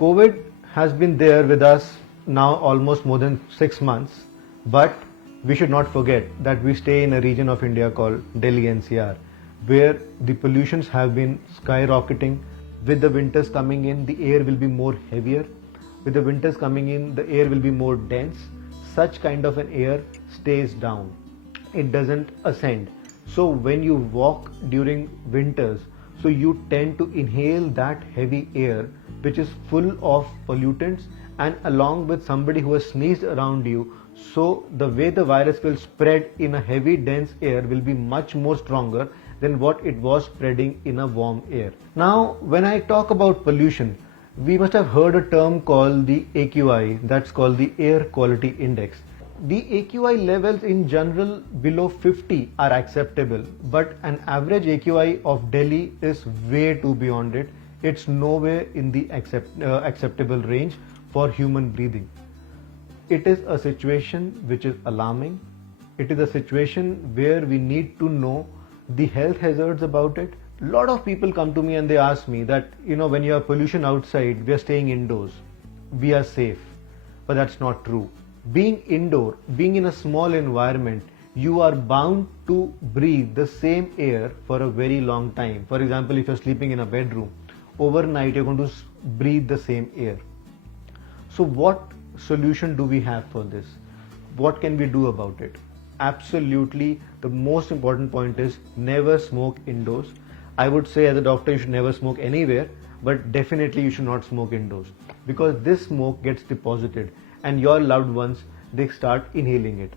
COVID has been there with us now almost more than 6 months, but we should not forget that we stay in a region of India called Delhi NCR, where the pollutions have been skyrocketing. With the winters coming in, the air will be more heavier. With the winters coming in, the air will be more dense. Such kind of an air stays down. It doesn't ascend. So when you walk during winters, so you tend to inhale that heavy air which is full of pollutants, and along with somebody who has sneezed around you, so the way the virus will spread in a heavy dense air will be much more stronger than what it was spreading in a warm air. Now when I talk about pollution, we must have heard a term called the AQI, that's called the Air Quality Index. The AQI levels in general below 50 are acceptable, but an average AQI of Delhi is way too beyond it. It's nowhere in the acceptable range for human breathing. It is a situation which is alarming. It is a situation where we need to know the health hazards about it. A lot of people come to me and they ask me that, when you have pollution outside, we are staying indoors, we are safe. But that's not true. Being indoor, being in a small environment, you are bound to breathe the same air for a very long time. For example, if you're sleeping in a bedroom, overnight you're going to breathe the same air. So what solution do we have for this? What can we do about it? Absolutely, the most important point is never smoke indoors. I would say as a doctor you should never smoke anywhere, but definitely you should not smoke indoors, because this smoke gets deposited and your loved ones, they start inhaling it.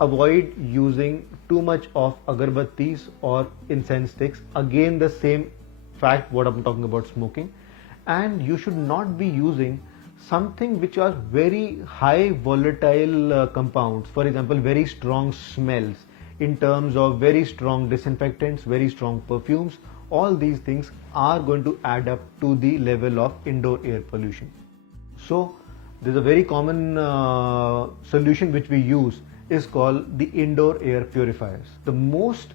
Avoid using too much of agarbattis or incense sticks. Again, the same fact what I'm talking about smoking. And you should not be using something which are very high volatile compounds, for example very strong smells, in terms of very strong disinfectants, very strong perfumes. All these things are going to add up to the level of indoor air pollution. So there's a very common solution which we use is called the indoor air purifiers. The most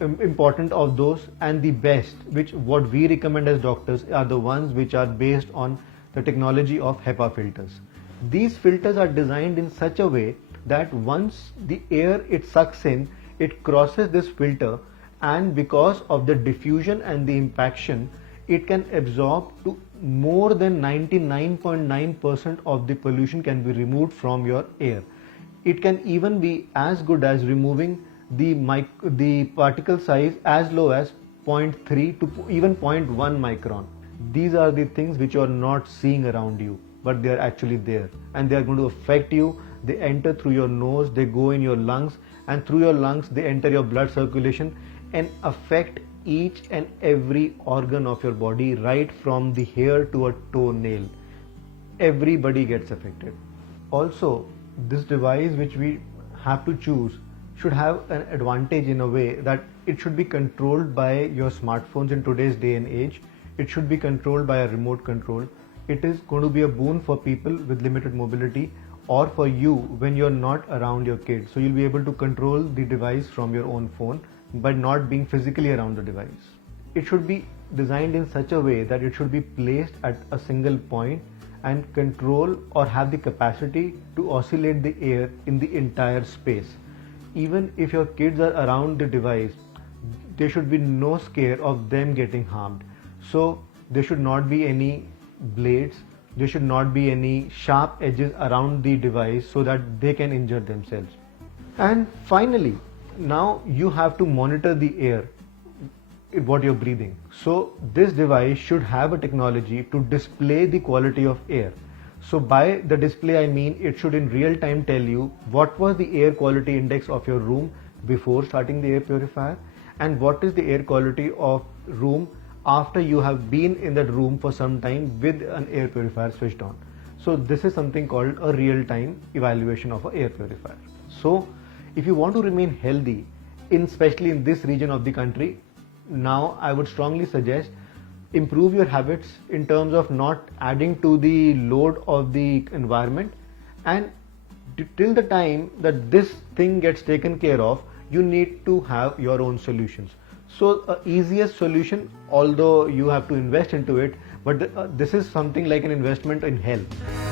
important of those and the best, which what we recommend as doctors, are the ones which are based on the technology of HEPA filters. These filters are designed in such a way that once the air it sucks in, it crosses this filter, and because of the diffusion and the impaction, it can absorb to more than 99.9% of the pollution can be removed from your air. It can even be as good as removing the particle size as low as 0.3 to even 0.1 micron. These are the things which you are not seeing around you, but they are actually there, and they are going to affect you. They enter through your nose, they go in your lungs, and through your lungs they enter your blood circulation and affect each and every organ of your body, right from the hair to a toenail. Everybody gets affected. Also, this device which we have to choose should have an advantage in a way that it should be controlled by your smartphones in today's day and age. It should be controlled by a remote control. It is going to be a boon for people with limited mobility, or for you when you're not around your kids. So you'll be able to control the device from your own phone by not being physically around the device. It should be designed in such a way that it should be placed at a single point and control or have the capacity to oscillate the air in the entire space. Even if your kids are around the device, there should be no scare of them getting harmed. So there should not be any blades, there should not be any sharp edges around the device so that they can injure themselves. And finally, now you have to monitor the air, what you're breathing. So this device should have a technology to display the quality of air. So by the display I mean it should in real time tell you what was the air quality index of your room before starting the air purifier, and what is the air quality of room after you have been in that room for some time with an air purifier switched on. So this is something called a real-time evaluation of an air purifier. So if you want to remain healthy, especially in this region of the country, now I would strongly suggest improve your habits in terms of not adding to the load of the environment, and till the time that this thing gets taken care of, you need to have your own solutions. So easiest solution, although you have to invest into it, but this is something like an investment in health.